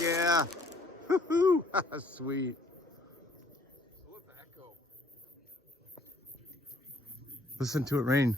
Yeah. Woohoo! Sweet. I'll let the echo. Listen to it rain.